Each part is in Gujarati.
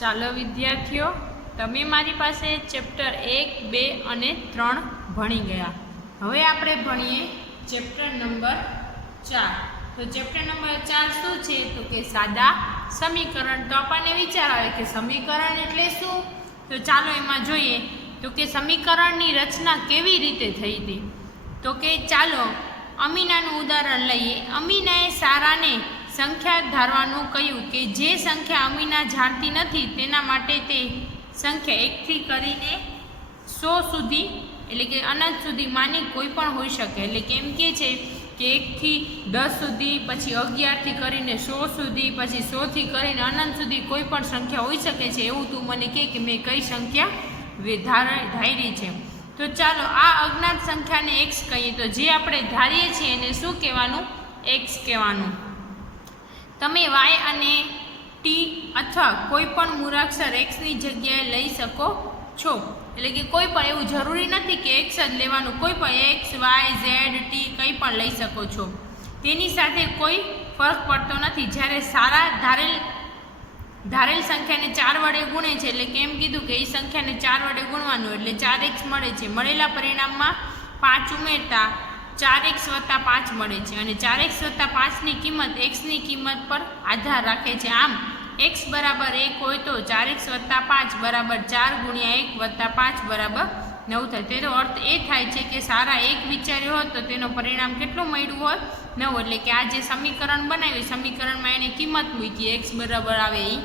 ચાલો વિદ્યાર્થીઓ, તમે મારી પાસે ચેપ્ટર 1, 2 અને 3 ભણી ગયા. હવે આપણે ભણીએ ચેપ્ટર નંબર 4. તો ચેપ્ટર નંબર 4 શું છે? તો કે સાદા સમીકરણ. તો આપણને વિચાર આવે કે સમીકરણ એટલે શું? તો ચાલો એમાં જોઈએ. તો કે સમીકરણની રચના કેવી રીતે થઈ હતી? તો કે ચાલો અમીનાનું ઉદાહરણ લઈએ. અમીનાએ સારાને સંખ્યા ધારવાનું કહ્યું કે જે સંખ્યા અમીના જાણતી નથી તેના માટે તે સંખ્યા 1થી કરીને 100 સુધી એટલે કે અનંત સુધી માની કોઈ પણ હોઈ શકે. એટલે કેમ કે છે કે 1થી 10 સુધી, પછી 11થી કરીને 100 સુધી, પછી 100થી કરીને અનંત સુધી કોઈ પણ સંખ્યા હોઈ શકે છે. એવું તું મને કે મેં કઈ સંખ્યા ધારી છે. તો ચાલો આ અજ્ઞાત સંખ્યાને x કહીએ. તો જે આપણે ધારીએ છીએ એને શું કહેવાનું? x કહેવાનું. તમે y અને t અથવા કોઈ પણ મૂળાક્ષર x ની જગ્યાએ લઈ શકો છો. એટલે કે કોઈ પણ એવું જરૂરી નથી કે x જ લેવાનું. કોઈ પણ x, y, z, t કંઈ પણ લઈ શકો છો. તેની સાથે કોઈ ફરક પડતો નથી. જ્યારે સારા ધારેલ સંખ્યાને 4 વડે ગુણે છે, એટલે કેમ કીધું કે એ સંખ્યાને 4 વડે ગુણવાનું એટલે 4x મળે છે. મળેલા પરિણામમાં 5 ઉમેરતા 4x વત્તા 5 મળે છે. અને 4x વત્તા 5ની કિંમત xની કિંમત પર આધાર રાખે છે. આમ x બરાબર 1 હોય તો 4x વત્તા 5 બરાબર 4 ગુણ્યા 1 વત્તા 5 બરાબર 9 થાય. તેનો અર્થ એ થાય છે કે સારા 1 વિચાર્યો હોત તો તેનો પરિણામ કેટલું મળ્યું હોત? 9. એટલે કે આ જે સમીકરણ બનાવ્યું, સમીકરણમાં એને કિંમત મૂકી x બરાબર આવે એ,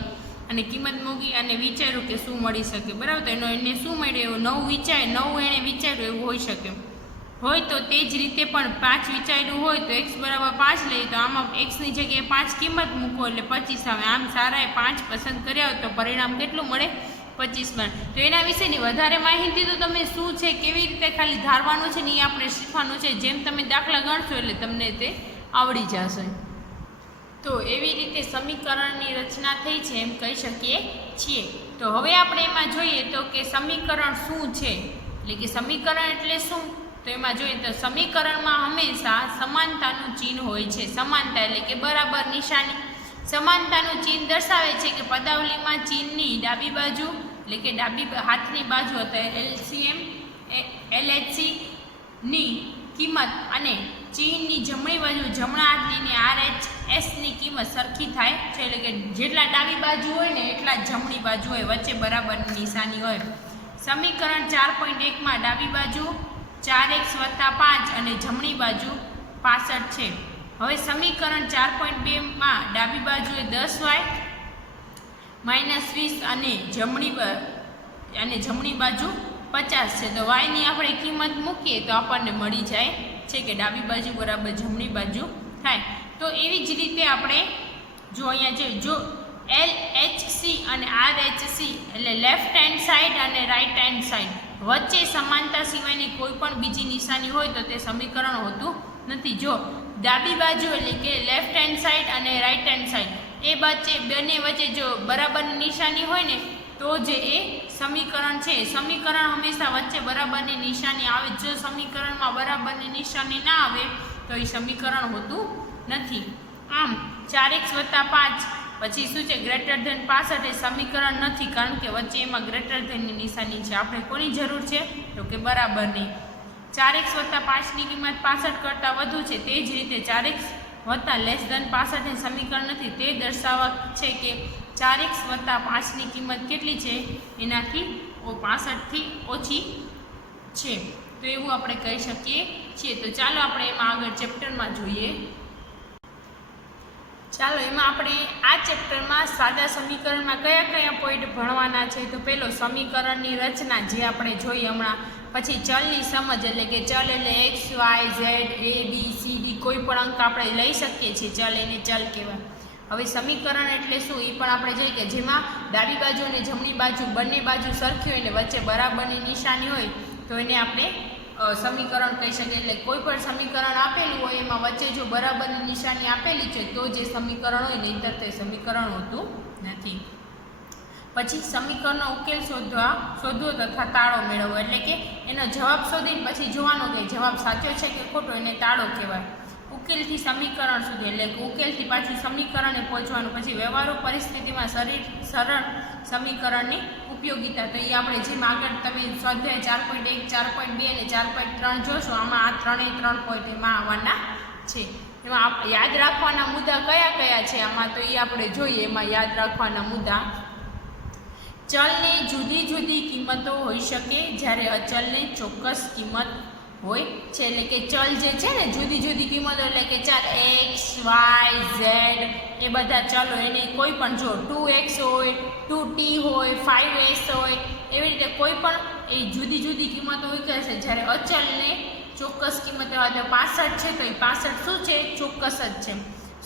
અને કિંમત મૂકી અને વિચાર્યું કે શું મળી શકે. બરાબર? તો એને શું મળ્યું? એવું 9 વિચાર્યું, 9 એણે વિચાર્યું એવું હોઈ શકે હોય. તો તે જ રીતે પણ 5 વિચાર્યું હોય તો x બરાબર 5 લઈએ તો આમાં xની જગ્યાએ 5 કિંમત મૂકો એટલે 25 આવે. આમ સારાએ 5 પસંદ કર્યા હોય તો પરિણામ કેટલું મળે? 25 મળે. તો એના વિશેની વધારે માહિતી તો તમે શું છે, કેવી રીતે ખાલી ધારવાનું છે ને એ આપણે શીખવાનું છે. જેમ તમે દાખલા ગણશો એટલે તમને તે આવડી જશે. તો એવી રીતે સમીકરણની રચના થઈ છે એમ કહી શકીએ છીએ. તો હવે આપણે એમાં જોઈએ તો કે સમીકરણ શું છે, એટલે કે સમીકરણ એટલે શું? તો એમાં જોઈએ તો સમીકરણમાં હંમેશા સમાનતાનું ચિહ્ન હોય છે. સમાનતા એટલે કે બરાબર નિશાની. સમાનતાનું ચિહ્ન દર્શાવે છે કે પદાવલીમાં ચિહ્નની ડાબી બાજુ એટલે કે ડાબી હાથની બાજુ અથવા LCM LHC ની કિંમત અને ચિહ્નની જમણી બાજુ જમણા હાથની RHS ની કિંમત સરખી થાય છે. એટલે કે જેટલા ડાબી બાજુ હોય ને એટલા જમણી બાજુ હોય, વચ્ચે બરાબરની નિશાની હોય. સમીકરણ 4.1 માં ડાબી બાજુ 4x વત્તા 5 અને જમણી બાજુ 65 છે. હવે સમીકરણ 4.2 માં ડાબી બાજુએ 10y -20 અને જમણી બાજુ 50 છે. તો y ની આપણે કિંમત મૂકીએ તો આપણને મળી જાય છે કે ડાબી બાજુ બરાબર જમણી બાજુ થાય. તો એવી જ રીતે આપણે જો અહીંયા જોઈએ, જો LHC અને RHC એટલે લેફ્ટ હેન્ડ સાઈડ અને રાઈટ હેન્ડ સાઈડ વચ્ચે સમાનતા સિવાયની કોઈ પણ બીજી નિશાની હોય તો તે સમીકરણ હોતું નથી. જો ડાબી બાજુ એટલે કે લેફ્ટ હેન્ડ સાઈડ અને રાઈટ હેન્ડ સાઈડ એ બંને વચ્ચે જો બરાબરની નિશાની હોય ને તો જે એ સમીકરણ છે. સમીકરણ હંમેશા વચ્ચે બરાબરની નિશાની આવે. જો સમીકરણમાં બરાબરની નિશાની ના આવે તો એ સમીકરણ હોતું નથી. આમ 4x વત્તા 5 પછી શું છે? ગ્રેટર ધેન 65 એ સમીકરણ નથી, કારણ કે વચ્ચે એમાં ગ્રેટર ધેનની નિશાની છે. આપણે કોની જરૂર છે? તો કે બરાબરની. 4x વત્તા 5ની કિંમત 65 કરતાં વધુ છે. તે જ રીતે 4x વત્તા લેસ ધેન 65 એ સમીકરણ નથી. તે દર્શાવવા છે કે 4x વત્તા 5ની કિંમત કેટલી છે? એનાથી 65થી ઓછી છે. તો એવું આપણે કહી શકીએ છીએ. તો ચાલો આપણે એમાં આગળ ચેપ્ટરમાં જોઈએ. ચાલો એમાં આપણે આ ચેપ્ટરમાં સાદા સમીકરણમાં કયા કયા પોઈન્ટ ભણવાના છે. તો પહેલો સમીકરણની રચના જે આપણે જોઈ હમણાં. પછી ચલની સમજ એટલે કે ચલ એટલે x, y, z, a, b, c, d કોઈ પણ અંક આપણે લઈ શકીએ છીએ. ચલ એને ચલ કહેવાય. હવે સમીકરણ એટલે શું એ પણ આપણે જોઈએ કે જેમાં ડાબી બાજુ અને જમણી બાજુ બંને બાજુ સરખી હોય ને વચ્ચે બરાબરની નિશાની હોય તો એને આપણે સમીકરણ કહી શકીએ. એટલે કોઈ પણ સમીકરણ આપેલું હોય એમાં વચ્ચે જો બરાબરની નિશાની આપેલી છે તો જે સમીકરણ હોય નહીંતર તે સમીકરણ હોતું નથી. પછી સમીકરણનો ઉકેલ શોધવો તથા તાળો મેળવવો. એટલે કે એનો જવાબ શોધીને પછી જોવાનો કે જવાબ સાચો છે કે ખોટો, એને તાળો કહેવાય. ઉકેલથી સમીકરણ સુધી, એટલે કે ઉકેલથી પાછું સમીકરણે પહોંચવાનું. પછી વ્યવહારુ પરિસ્થિતિમાં સરળ સમીકરણની ઉપયોગિતા, તો એ આપણે જેમ આગળ તમે સ્વાધ્યાય 4.1, 4.2 અને 4.3 જોશો, આમાં આ 3 પોઈન્ટ એમાં આવવાના છે. એમાં યાદ રાખવાના મુદ્દા કયા કયા છે આમાં, તો એ આપણે જોઈએ. એમાં યાદ રાખવાના મુદ્દા: ચલની જુદી જુદી કિંમતો હોઈ શકે જ્યારે અચલની ચોક્કસ કિંમત હોય છે. એટલે કે ચલ જે છે ને જુદી જુદી કિંમતો, એટલે કે ચાલ x, y, z એ બધા ચલો, એની કોઈ પણ જો 2x હોય, 2t હોય, 5s હોય, એવી રીતે કોઈ પણ એ જુદી જુદી કિંમતો હોય કે છે જ્યારે અચલને ચોક્કસ કિંમત હોય. તો 65 છે તો એ 65 શું છે? ચોક્કસ જ છે.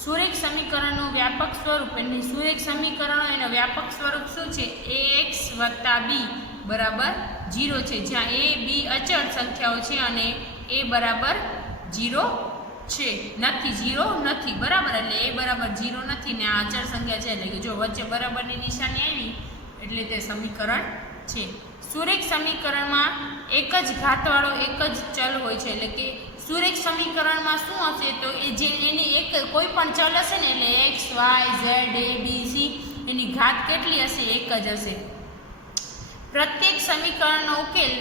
સુરેખ સમીકરણનું વ્યાપક સ્વરૂપ, એટલે સુરેખ સમીકરણો એનો વ્યાપક સ્વરૂપ શું છે? ax + b બરાબર 0 છે, જ્યાં a, b અચળ સંખ્યાઓ છે અને a બરાબર 0 છે, નથી 0 નથી, બરાબર. એટલે a બરાબર 0 નથી ને આ અચળ સંખ્યા છે, એટલે કે જો વચ્ચે બરાબરની નિશાની આવી એટલે તે સમીકરણ છે. સુરેખ સમીકરણમાં એક જ ઘાતવાળો એક જ ચલ હોય છે. એટલે કે સુરેખ સમીકરણમાં શું હશે? તો એ જે એની એક કોઈ પણ ચલ હશે ને, એટલે x, y, z, a, b, c એની ઘાત કેટલી હશે? એક જ હશે. પ્રત્યેક સમીકરણનો ઉકેલ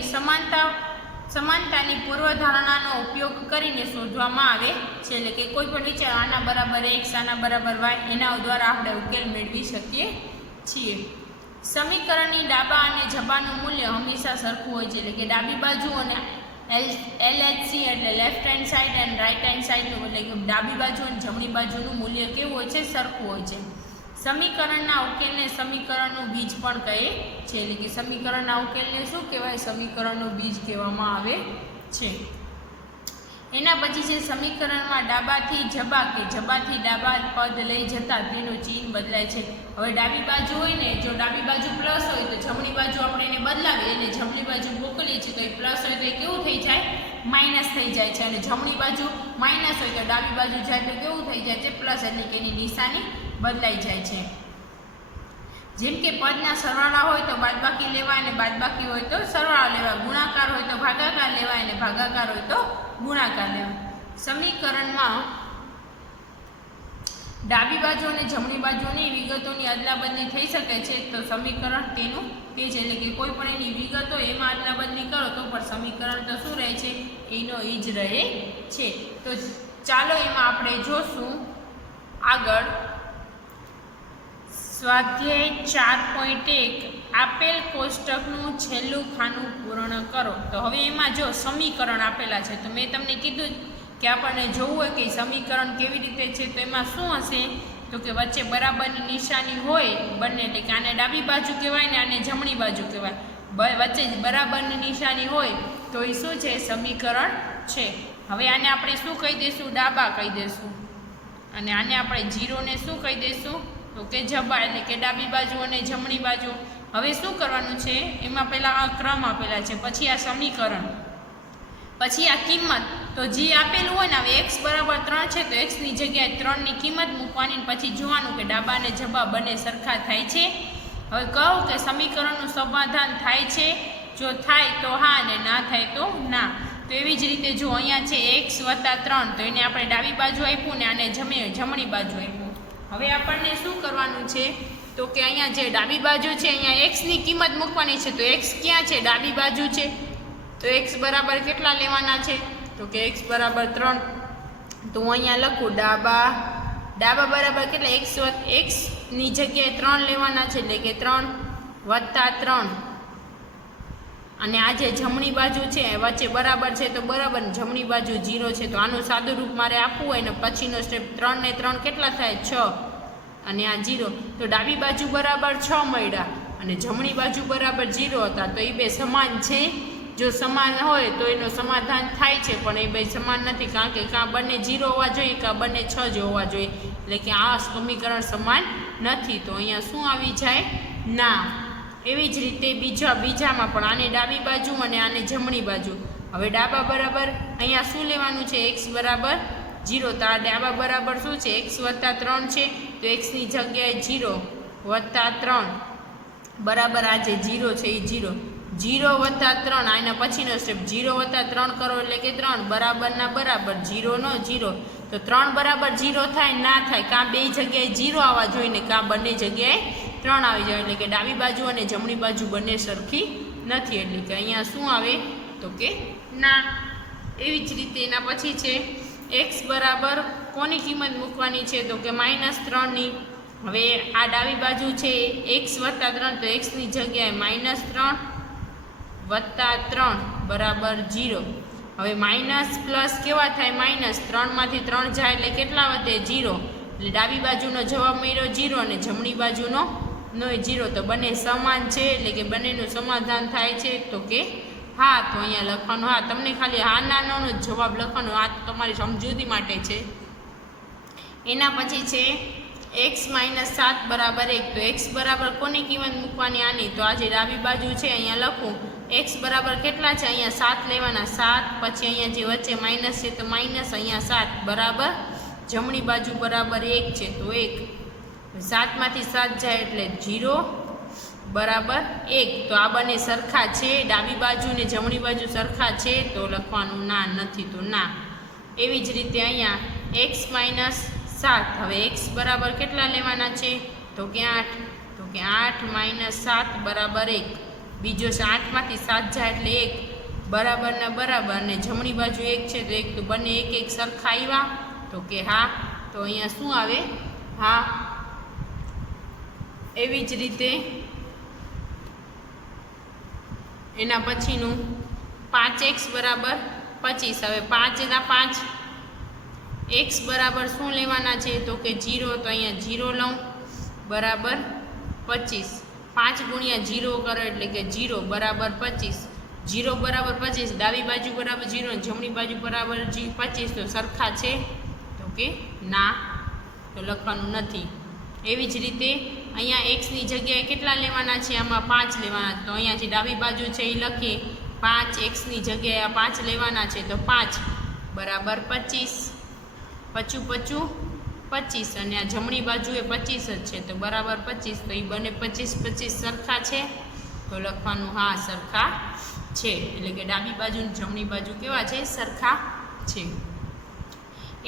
સમાનતાની પૂર્વધારણાનો ઉપયોગ કરીને શોધવામાં આવે છે. એટલે કે કોઈ પણ વિચાર આના બરાબર x, આના બરાબર y, એના દ્વારા આપણે ઉકેલ મેળવી શકીએ છીએ. સમીકરણની ડાબા અને જબાનું મૂલ્ય હંમેશા સરખું હોય છે. એટલે કે ડાબી બાજુ અને LHC એટલે લેફ્ટ હેન્ડ સાઈડ અને રાઈટ હેન્ડ સાઈડનું, એટલે કે ડાબી બાજુ અને જમણી બાજુનું મૂલ્ય કેવું હોય છે? સરખું હોય છે. સમીકરણના ઉકેલને સમીકરણનું બીજ પણ કહે છે. એટલે કે સમીકરણના ઉકેલને શું કહેવાય? સમીકરણનું બીજ કહેવામાં આવે છે. એના પછી છે સમીકરણમાં ડાબાથી જબા કે જબાથી ડાબા પદ લઈ જતા તેનું ચિહ્ન બદલાય છે. હવે ડાબી બાજુ હોય ને, જો ડાબી બાજુ પ્લસ હોય તો જમણી બાજુ આપણે એને બદલાવીએ, એટલે જમણી બાજુ મોકલીએ છીએ તો એ પ્લસ હોય તો એ કેવું થઈ જાય? માઇનસ થઈ જાય છે. અને જમણી બાજુ માઇનસ હોય તો ડાબી બાજુ જાય તો કેવું થઈ જાય છે? પ્લસ, એટલે કે એની નિશાની બદલાઈ જાય છે. જેમ કે પદના સરવાળા હોય તો બાદબાકી લેવાય અને બાદબાકી હોય તો સરવાળા લેવાય, ગુણાકાર હોય તો ભાગાકાર લેવાય અને ભાગાકાર હોય તો ગુણાકાર લેવાય. સમીકરણમાં ડાબી બાજુ અને જમણી બાજુની વિગતોની અદલાબદલી થઈ શકે છે, તો સમીકરણ તેનું તે છે. એટલે કે કોઈ પણ એની વિગતો એમાં અદલાબદલી કરો તો પણ સમીકરણ તો શું રહે છે? એનો એ જ રહે છે. તો ચાલો એમાં આપણે જોશું આગળ. સ્વાધ્યાય 4.1 આપેલ કોષ્ટકનું છેલ્લું ખાનું પૂર્ણ કરો. તો હવે એમાં જો સમીકરણ આપેલા છે, તો મેં તમને કીધું કે આપણને જોવું હોય કે સમીકરણ કેવી રીતે છે, તો એમાં શું હશે? તો કે વચ્ચે બરાબરની નિશાની હોય બંને, એટલે કે આને ડાબી બાજુ કહેવાય ને આને જમણી બાજુ કહેવાય. વચ્ચે બરાબરની નિશાની હોય તો એ શું છે? સમીકરણ છે. હવે આને આપણે શું કહી દઈશું? ડાબા કહી દઈશું. અને આને આપણે 0 ને શું કહી દઈશું? તો કે જબા, એટલે કે ડાબી બાજુ અને જમણી બાજુ. હવે શું કરવાનું છે? એમાં પહેલાં આ ક્રમ આપેલા છે, પછી આ સમીકરણ, પછી આ કિંમત. તો જે આપેલું હોય ને, હવે x બરાબર 3 છે તો x ની જગ્યાએ 3ની કિંમત મૂકવાની, પછી જોવાનું કે ડાબા અને જબા બંને સરખા થાય છે. હવે કહું કે સમીકરણનું સમાધાન થાય છે? જો થાય તો હા અને ના થાય તો ના. તો એવી જ રીતે જો અહીંયા છે x + 3, તો એને આપણે ડાબી બાજુ આપ્યું ને આને જમણી બાજુ આપ્યું. હવે આપણને શું કરવાનું છે? તો કે અહીંયા જે ડાબી બાજુ છે અહીંયા x ની કિંમત મૂકવાની છે. તો x ક્યાં છે? ડાબી બાજુ છે. તો x બરાબર કેટલા લેવાના છે? તો કે x બરાબર 3. તો હું અહીંયા લખું ડાબા બરાબર કેટલા? x ની જગ્યાએ 3 લેવાના છે, એટલે કે 3 + 3. અને આ જે જમણી બાજુ છે વચ્ચે બરાબર છે તો બરાબર, જમણી બાજુ 0 છે. તો આનું સાદું રૂપ મારે આપવું હોય ને પછીનો સ્ટેપ 3 ને 3 કેટલા થાય? 6 અને આ 0. તો ડાબી બાજુ બરાબર 6 મળ્યા અને જમણી બાજુ બરાબર 0 હતા. તો એ બે સમાન છે. જો સમાન હોય તો એનું સમાધાન થાય છે, પણ એ બે સમાન નથી, કારણ કે કાં બંને 0 હોવા જોઈએ કાં બંને 6 જ હોવા જોઈએ. એટલે કે આ સમીકરણ સમાન નથી. તો અહીંયા શું આવી જાય? ના. એવી જ રીતે બીજામાં પણ આને ડાબી બાજુ અને આને જમણી બાજુ. હવે ડાબા બરાબર અહીંયા શું લેવાનું છે? x બરાબર 0. તો આ ડાબા બરાબર શું છે? x + 3 છે. તો x ની જગ્યાએ 0 + 3 બરાબર આ જે 0 છે એ 0 + 3. આના પછીનો સ્ટેપ 0 + 3 કરો એટલે કે 3 બરાબરના બરાબર 0 નો 0. તો તો 3 બરાબર 0 થાય ના થાય, કાં બે જગ્યાએ 0 આવવા જોઈએ ને કાં બંને જગ્યાએ 3 આવી જાય, એટલે કે ડાબી બાજુ અને જમણી બાજુ બંને સરખી નથી, એટલે કે અહીંયા શું આવે તો કે ના. એવી જ રીતે એના પછી છે x બરાબર કોની કિંમત મૂકવાની છે તો કે -3ની. હવે આ ડાબી બાજુ છે x વત્તા 3, તો x ની જગ્યાએ -3 વત્તા 3 બરાબર 0. હવે માઇનસ પ્લસ કેવા થાય માઇનસ, 3માંથી 3 જાય એટલે કેટલા વધે 0, એટલે ડાબી બાજુનો જવાબ મળ્યો 0 અને જમણી બાજુનો નો 0. તો બંને સમાન છે, એટલે કે બંનેનું સમાધાન થાય છે તો કે હા. તો અહીંયા લખવાનું હા, તમને ખાલી હા નાનો જવાબ લખવાનો, આ તમારી સમજૂતી માટે છે. એના પછી છે x - 7 બરાબર 1, તો x બરાબર કોની કિંમત મૂકવાની આની, તો આ જે ડાબી બાજુ છે અહીંયા લખું x બરાબર કેટલા છે અહીંયા 7 લેવાના, 7 પછી અહીંયા જે વચ્ચે માઇનસ છે તો માઇનસ અહીંયા 7 બરાબર જમણી બાજુ બરાબર 1 છે તો 1, 7માંથી 7 જાય એટલે 0 બરાબર 1. તો આ બંને સરખા છે, ડાબી બાજુ ને જમણી બાજુ સરખા છે તો લખવાનું ના નથી, તો ના. એવી જ રીતે અહીંયા x - 7, હવે x બરાબર કેટલા લેવાના છે તો કે 8, તો કે 8 - 7 બરાબર 1. બીજો છે 8માંથી 7 જાય એટલે 1 બરાબર ને બરાબર, ને જમણી બાજુ 1 છે તો 1, તો બંને 1 1 સરખા આવ્યા તો કે હા. તો અહીંયા શું આવે હા. એવી જ રીતે એના પછીનું 5x બરાબર 25. હવે 5 ના 5 x બરાબર શું લેવાના છે તો કે 0, તો અહીંયા 0 લઉં બરાબર 25. 5 ગુણ્યા 0 કરો એટલે કે 0 બરાબર 25. 0 બરાબર 25, ડાબી બાજુ બરાબર 0 અને જમણી બાજુ બરાબર 25, તો સરખા છે તો કે ના, તો લખવાનું નથી. એવી જ રીતે અહીંયા એક્સની જગ્યાએ કેટલા લેવાના છે, આમાં 5 લેવાના, તો અહીંયા જે ડાબી બાજુ છે એ લખીએ 5, એક્સની જગ્યાએ આ 5 લેવાના છે તો 5 બરાબર 25. પચું 25 અને આ જમણી બાજુ એ 25 જ છે તો બરાબર 25, તો એ બંને 25 25 સરખા છે તો લખવાનું હા સરખા છે, એટલે કે ડાબી બાજુ અને જમણી બાજુ કેવા છે સરખા છે.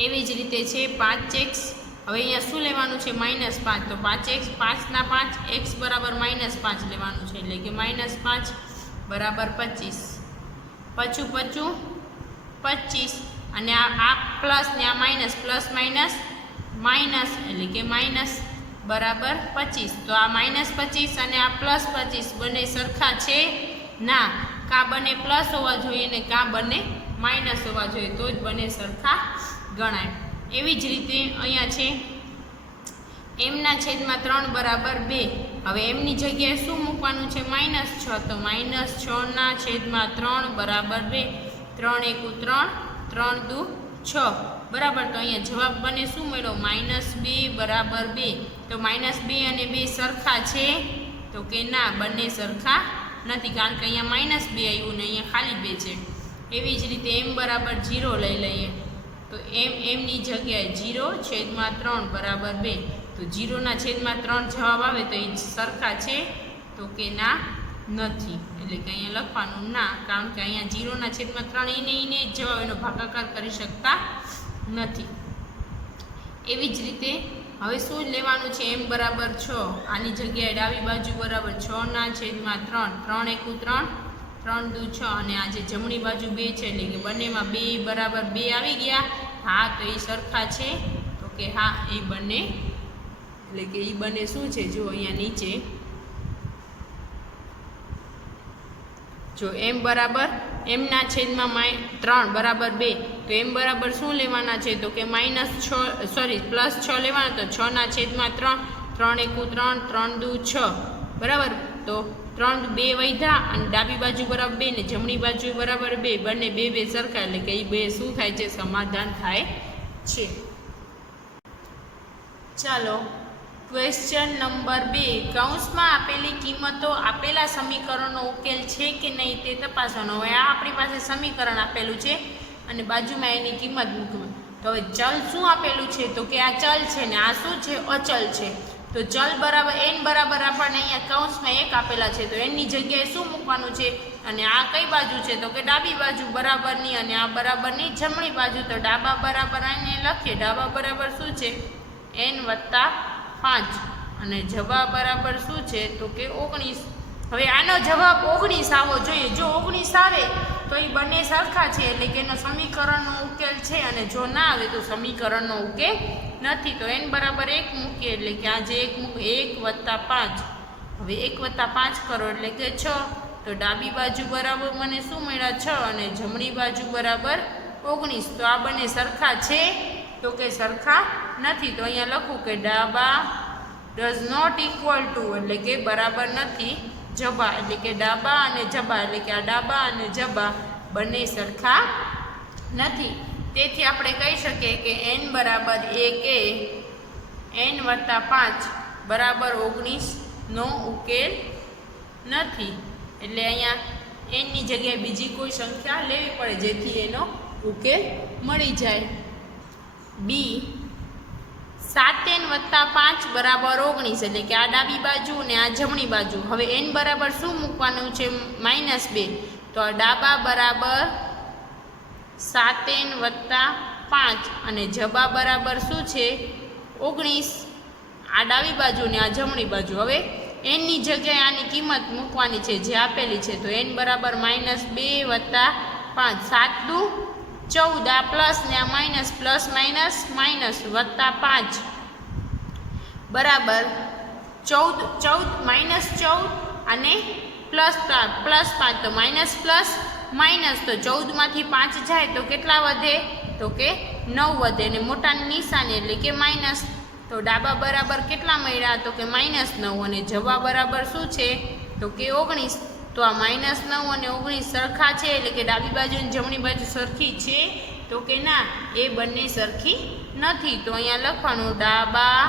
એવી જ રીતે છે 5x, હવે અહીંયા શું લેવાનું છે -5, તો 5x 5 ના 5 x બરાબર -5 લેવાનું છે, એટલે કે -5 બરાબર 25. પચું 25 અને આ પ્લસ ને આ માઇનસ, પ્લસ માઇનસ એટલે કે માઇનસ બરાબર 25. તો આ -25 અને આ +25 બંને સરખા છે ના, કાં બંને પ્લસ હોવા જોઈએ ને કાં બંને માઇનસ હોવા જોઈએ, તો જ બંને સરખા ગણાય. એવી જ રીતે અહીંયા છે m/3 બરાબર 2. હવે એમની જગ્યાએ શું મૂકવાનું છે -6, તો -6/3 બરાબર 2. 3 × 1 = 3, 3 × 2 = 6 બરાબર. તો અહીંયા જવાબ બને શું મળ્યો -2 બરાબર 2. તો -2 અને 2 સરખા છે તો કે ના, બંને સરખા નથી, કારણ કે અહીંયા -2 આવ્યું ને અહીંયા ખાલી 2 છે. એવી જ રીતે m બરાબર 0 લઈ લઈએ, તો એમની જગ્યાએ 0/3 બરાબર 2. તો 0/3 જવાબ આવે તો એ સરખા છે તો કે ના નથી, એટલે કે અહીંયા લખવાનું ના, કારણ કે અહીંયા 0/3 એને જ જવાબ, એનો ભાગાકાર કરી શકતા નથી. એવી જ રીતે હવે શું લેવાનું છે m બરાબર 6, આની જગ્યાએ ડાબી બાજુ બરાબર 6/3, 3 × 1 = 3, 3 × 2 = 6 અને આ જે જમણી બાજુ 2 છે એટલે કે બંનેમાં 2 બરાબર 2 આવી ગયા. હા, તો એ સરખા છે તો કે હા એ બંને, એટલે કે એ બંને શું છે જો અહીંયા નીચે જો m બરાબર m/3 બરાબર 2, તો m બરાબર શું લેવાના છે તો કે +6 લેવાના, તો 6/3, 3 × 1 = 3, 3 × 2 = 6 બરાબર. તો 3 2 વધ્યા અને ડાબી બાજુ બરાબર 2 ને જમણી બાજુ બરાબર 2, બંને 2 2 સરખા, એટલે કે એ 2 શું થાય છે સમાધાન થાય છે. ચાલો ક્વેશ્ચન નંબર 2, કૌંસમાં આપેલી કિંમતો આપેલા સમીકરણનો ઉકેલ છે કે નહીં તે તપાસવાનો. હવે આ આપણી પાસે સમીકરણ આપેલું છે અને બાજુમાં એની કિંમત મૂકવી. તો હવે ચલ શું આપેલું છે તો કે આ ચલ છે ને આ શું છે અચલ છે. તો તો ચલ બરાબર n બરાબર આપણને અહીંયા કૌંસમાં 1 આપેલા છે, તો n ની જગ્યાએ શું મૂકવાનું છે? અને આ કઈ બાજુ છે? તો કે ડાબી બાજુ બરાબરની, અને આ બરાબરની જમણી બાજુ. તો ડાબા બરાબર અહીંયા લખીએ. ડાબા બરાબર શું છે? n વત્તા 5 અને જવાબ બરાબર શું છે? તો કે 19. હવે આનો જવાબ 19 આવવો જોઈએ. જો 19 આવે તો એ બંને સરખા છે, એટલે કે એનો સમીકરણનો ઉકેલ છે, અને જો ના આવે તો સમીકરણનો ઉકેલ નથી. તો n બરાબર 1 મૂકીએ, એટલે કે આ જે 1 મૂકે 1 વત્તા 5. હવે 1 વત્તા 5 કરો એટલે કે 6. તો ડાબી બાજુ બરાબર મને શું મળ્યા? 6 અને જમણી બાજુ બરાબર 19. તો આ બંને સરખા છે? તો કે સરખા નથી. તો અહીંયા લખું કે ડાબા ડઝ નોટ ઇક્વલ ટુ, એટલે કે બરાબર નથી જબા, એટલે કે ડાબા અને જબા, એટલે કે આ ડાબા અને જબા બંને સરખા નથી. તેથી આપણે કહી શકીએ કે n બરાબર 1 એ n વત્તા 5 બરાબર 19 નો ઉકેલ નથી. એટલે અહીંયા n ની જગ્યાએ બીજી કોઈ સંખ્યા લેવી પડે, જેથી એનો ઉકેલ મળી જાય. બી 7n વત્તા 5 બરાબર 19, એટલે કે આ ડાબી બાજુ અને આ જમણી બાજુ. હવે n બરાબર શું મૂકવાનું છે? -2. તો આ ડાબા બરાબર 7n વત્તા 5 અને જબા બરાબર શું છે? 19. આ ડાબી બાજુ ને આ જમણી બાજુ. હવે n ની જગ્યાએ આની કિંમત મૂકવાની છે જે આપેલી છે. તો n બરાબર -2 વત્તા 5, 7 દુ 14, આ પ્લસ ને આ માઇનસ, પ્લસ માઇનસ માઇનસ વત્તા 5 બરાબર 14 -14 અને પ્લસ 5. તો માઇનસ પ્લસ માઇનસ, તો 14 માંથી 5 જાય તો કેટલા વધે? તો કે 9 વધે, અને મોટાની નિશાની એટલે કે માઇનસ. તો ડાબા બરાબર કેટલા મળ્યા? તો કે -9 અને જવાબ બરાબર શું છે? તો કે 19. તો આ -9 અને 19 સરખા છે, એટલે કે ડાબી બાજુ અને જમણી બાજુ સરખી છે? તો કે ના, એ બંને સરખી નથી. તો અહીંયા લખવાનું ડાબા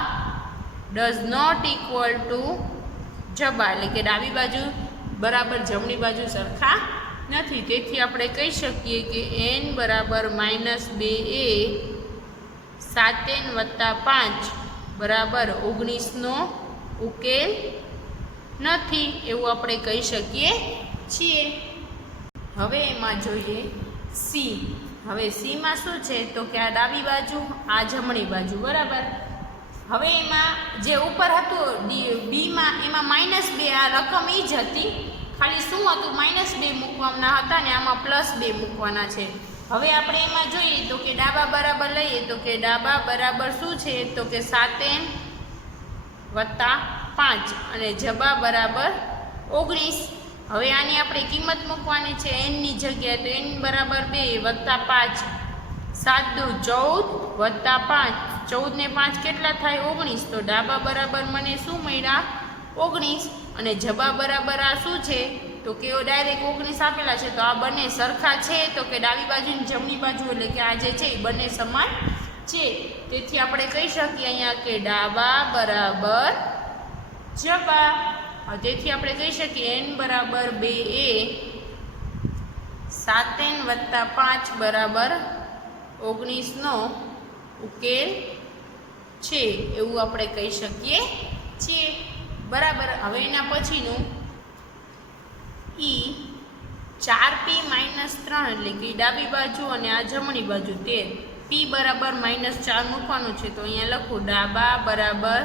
ડઝ નોટ ઇક્વલ ટુ જબા, એટલે કે ડાબી બાજુ બરાબર જમણી બાજુ સરખા નથી. તેથી આપણે કહી શકીએ કે n બરાબર -2 એ 7n વત્તા 5 બરાબર 19 નો ઉકેલ નથી, એવું આપણે કહી શકીએ છીએ. હવે એમાં જોઈએ સી. હવે સીમાં શું છે? તો કે આ ડાબી બાજુ, આ જમણી બાજુ, બરાબર. હવે એમાં જે ઉપર હતું બીમાં, એમાં -2 આ રકમ એ જ હતી, ખાલી શું હતું? -2 મૂકવાના હતા ને આમાં +2 મૂકવાના છે. હવે આપણે એમાં જોઈએ તો કે ડાબા બરાબર લઈએ, તો કે ડાબા બરાબર શું છે? તો કે 7n વત્તા 5 અને જબા બરાબર 19. હવે આની આપણે કિંમત મૂકવાની છે n ની જગ્યાએ. તો n બરાબર 2 વત્તા 5, 7 દુ 14 વત્તા 5, 14 ને 5 કેટલા થાય? 19. તો ડાબા બરાબર મને શું મળ્યા? 19 અને જબા બરાબર આ શું છે? તો કે ડાયરેક્ટ 19 આપેલા છે. તો આ બંને સરખા છે? તો કે ડાબી બાજુ અને જમણી બાજુ, એટલે કે આ જે છે એ બંને સમાન છે. તેથી આપણે કહી શકીએ અહીંયા કે ડાબા બરાબર જબા. તેથી આપણે કહી શકીએ n બરાબર 2 એ 7n વત્તા 5 બરાબર 19 નો ઉકેલ છે, એવું આપણે કહી શકીએ છીએ. બરાબર. હવે એના પછીનું ઈ 4p - 3, એટલે કે ડાબી બાજુ અને આ જમણી બાજુ 13. p બરાબર -4 મૂકવાનું છે. તો અહીંયા લખું ડાબા બરાબર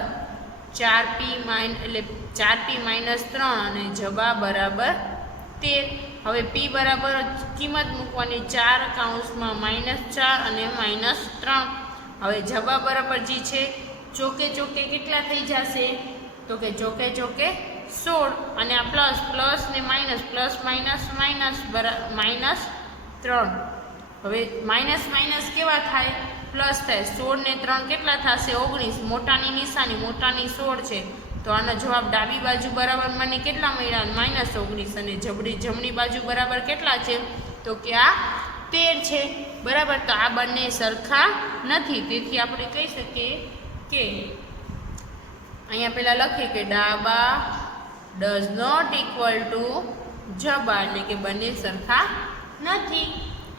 4p એટલે 4p - 3 અને જબા બરાબર 13. હવે p બરાબર કિંમત મૂકવાની 4 કૌંસમાં -4 અને -3. હવે જબા બરાબર જે છે ચોકે ચોકે કેટલા થઈ જશે? તો કે ચોકે ચોકે 16 અને આ પ્લસ પ્લસ ને માઇનસ, પ્લસ માઇનસ માઇનસ -3. હવે માઇનસ માઇનસ કેવા થાય? પ્લસ થાય. 16 ને 3 કેટલા થશે? 19. મોટાની નિશાની, મોટાની 16 છે. તો આનો જવાબ ડાબી બાજુ બરાબર મને કેટલા મળ્યા? -19 અને જમણી બાજુ બરાબર કેટલા છે? તો કે આ 13 છે. બરાબર. તો આ બંને સરખા નથી. તેથી આપણે કહી શકીએ કે અહીંયા પહેલાં લખીએ કે ડાબા ડઝ નોટ ઇક્વલ ટુ જબા, એટલે કે બંને સરખા નથી.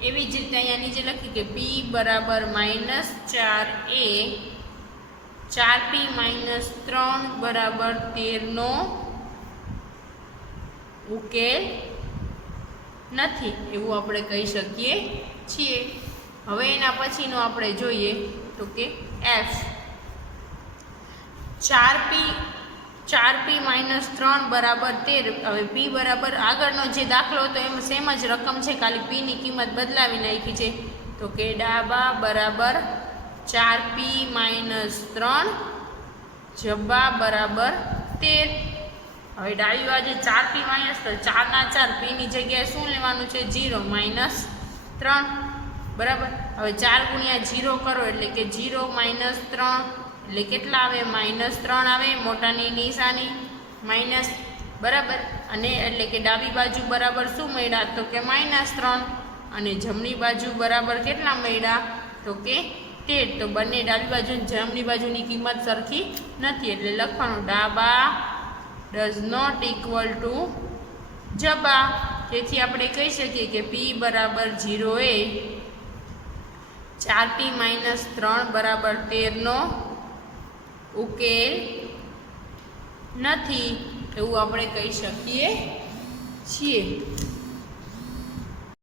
એવી જ રીતે અહીંયા નીચે લખી કે p બરાબર -4 એ 4p માઇનસ 3 બરાબર 13નો ઉકેલ નથી એવું આપણે કહી શકીએ છીએ. હવે એના પછીનો આપણે જોઈએ તો કે એફ. 4p માઇનસ 3 બરાબર 13. હવે p બરાબર આગળનો જે દાખલો હતો એમ સેમ જ રકમ છે, ખાલી પીની કિંમત બદલાવી નાખી છે. તો કે ડાબા બરાબર 4p માઇનસ 3 જબા બરાબર 13. હવે ડાબી બાજુ 4p માઇનસ, તો 4 ના 4 પીની જગ્યાએ શું લેવાનું છે? 0 માઇનસ 3 બરાબર. હવે 4 ગુણ્યા 0 કરો એટલે કે 0 માઇનસ 3 એટલે કેટલા આવે? માઇનસ 3 આવે. મોટાની નિશાની માઇનસ બરાબર. અને એટલે કે ડાબી બાજુ બરાબર શું મળ્યા? તો કે માઇનસ 3. અને જમણી બાજુ બરાબર કેટલા મળ્યા? તો કે 13. તો બંને ડાબી બાજુ જમણી બાજુની કિંમત સરખી નથી એટલે લખવાનું ડાબા ડઝ નોટ ઇક્વલ ટુ જબા. તેથી આપણે કહી શકીએ કે p બરાબર 0 એ 4p માઇનસ 3 બરાબર 13નો ઉકેલ નથી એવું આપણે કહી શકીએ છીએ.